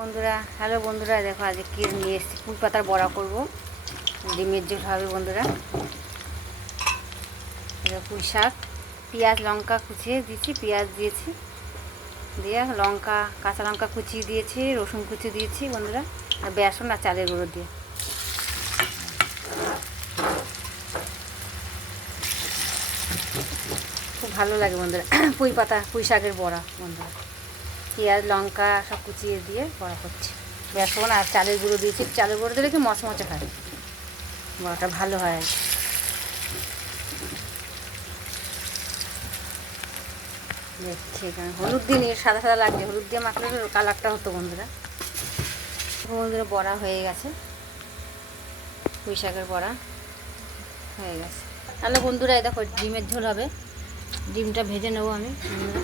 বন্ধুরা, হ্যালো বন্ধুরা, দেখো আজকে কি নিয়ে এসেছি, পুঁই পাতার বড়া করব, ডিমের ঝোল হবে বন্ধুরা। পুঁই শাক, পেঁয়াজ লঙ্কা কুচিয়ে দিয়েছি, পেঁয়াজ দিয়েছি, দিয়ে লঙ্কা কাঁচা লঙ্কা কুচিয়ে দিয়েছি, রসুন কুচিয়ে দিয়েছি বন্ধুরা, আর বেসন আর চালের গুঁড়ো দিয়ে। খুব ভালো লাগে বন্ধুরা পুঁই পাতা পুঁই শাকের বড়া বন্ধুরা। পেঁয়াজ লঙ্কা সব কুচিয়ে দিয়ে বড়া করছি, বেসন আর চালের গুঁড়ো দিয়েছি। চালের গুঁড়ো দিলে কি মচমচে হয়, বড়াটা ভালো হয় আর কি। দেখছি এখানে হলুদ দিয়ে নিয়ে সাদা সাদা লাগছে, হলুদ দিয়ে মাখলে কালারটা হতো বন্ধুরা। বন্ধুরা বড়া হয়ে গেছে, পুঁই শাকের বড়া হয়ে গেছে। তাহলে বন্ধুরা এই দেখো ডিমের ঝোল হবে, ডিমটা ভেজে নেবো আমি বন্ধুরা।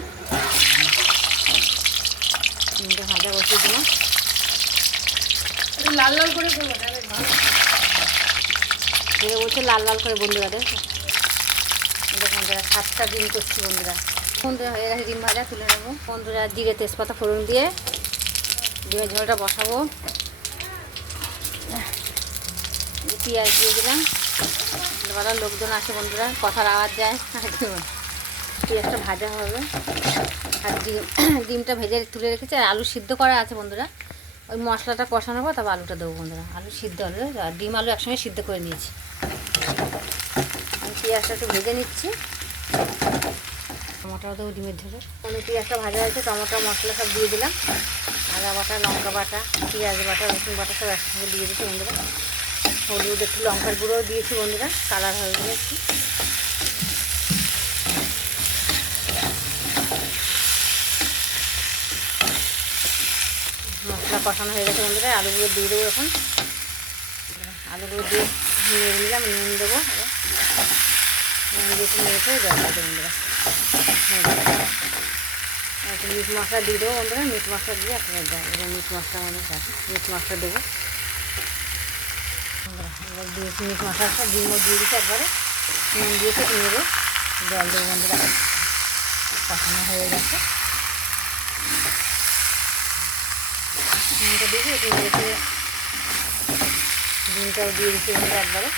ডিমটা ভাজা বসিয়ে দিলাম, লাল লাল করে করবো, বলছে লাল লাল করে বন্ধুরা। দেখো বন্ধুরা 7টা ডিম করছি বন্ধুরা। বন্ধুরা হয়ে গেছে ডিম ভাজা, তুলে নেবো বন্ধুরা। জিরে তেজপাতা ফোড়ন দিয়ে ডিমের ঝোলটা বসাবো। পেঁয়াজ দিয়ে দিলাম, বাড়ার লোকজন আসে বন্ধুরা, কথার আওয়াজ যায়। পেঁয়াজটা ভাজা হবে, আর ডিমটা ভেজে তুলে রেখেছি, আর আলু সিদ্ধ করা আছে বন্ধুরা। ওই মশলাটা কষানোর পর তারপর আলুটা দেবো বন্ধুরা। আলু সিদ্ধ হলে, আর ডিম আলু একসঙ্গে সিদ্ধ করে নিয়েছি। আমি পেঁয়াজটা একটু ভেজে নিচ্ছি, টমেটো দেবো ডিমের ঝোলে। আমি পেঁয়াজটা ভাজা হয়েছে, টমেটো মশলা সব দিয়ে দিলাম, আদা বাটা লঙ্কা বাটা পেঁয়াজ বাটা রসুন বাটা সব একসঙ্গে দিয়ে দিচ্ছি বন্ধুরা। হলুদ একটু লঙ্কার গুঁড়োও দিয়েছি বন্ধুরা, কালার হয়ে গেলে একটু। মশলা কষানো হয়ে গেছে বন্ধুরা, আলুগুলো দিয়ে দেবো এখন। আলুগুলো দিয়ে নেড়ে নিলাম, নুন দেবো, নুন দিয়ে নেড়ে জল দেবো বন্ধুরা। একটু মিট মশলা দিয়ে দেবো বন্ধুরা, মিট মশলা দিয়ে আপনার এবার মিট মশলা আমাদের কাছে মিট মশলা দেবো এবার দিয়েছি মিট মশলাটা, ডিমও দিয়ে দিচ্ছি একবারে, নুন দিয়েছে নেড়ে জল দেবো বন্ধুরা। কষানো হয়ে গেছে, নুনটা দিয়েছি একটু নেড়ে, ডিমটাও দিয়ে দিচ্ছি বন্ধুরা একবারে।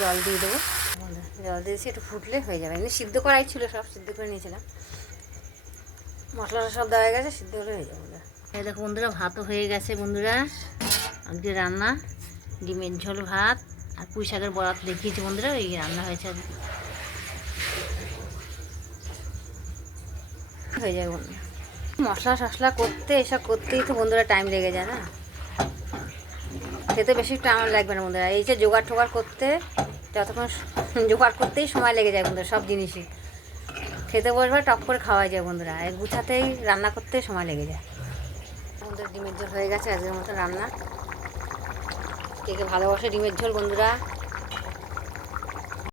জল দিয়ে দেবো, জল দিয়েছি, একটু ফুটলে হয়ে যাবে। এমনি সিদ্ধ করাই ছিল, সব সিদ্ধ করে নিয়েছিলাম, মশলাটা সব দেওয়া গেছে, সিদ্ধ হলে হয়ে যাবে বন্ধুরা। এই দেখো বন্ধুরা ভাতও হয়ে গেছে বন্ধুরা। আজকে রান্না ডিমের ঝোল, ভাত আর পুঁই শাকের বড়া দেখিয়েছি বন্ধুরা, এই রান্না হয়েছে আজকে। হয়ে যাবে বন্ধুরা। মশলা টশলা করতে, এসব করতেই তো বন্ধুরা টাইম লেগে যায় না, খেতে বেশি টাইম লাগবে না বন্ধুরা। এই যে জোগাড় টোগাড় করতে, যতক্ষণ জোগাড় করতেই সময় লেগে যায় বন্ধুরা, সব জিনিসই খেতে বসবে টপ করে খাওয়া যায় বন্ধুরা, এই গুছাতেই রান্না করতে সময় লেগে যায় বন্ধুরা। ডিমের ঝোল হয়ে গেছে আজকের মতো রান্না। কে কে ভালোবাসে ডিমের ঝোল বন্ধুরা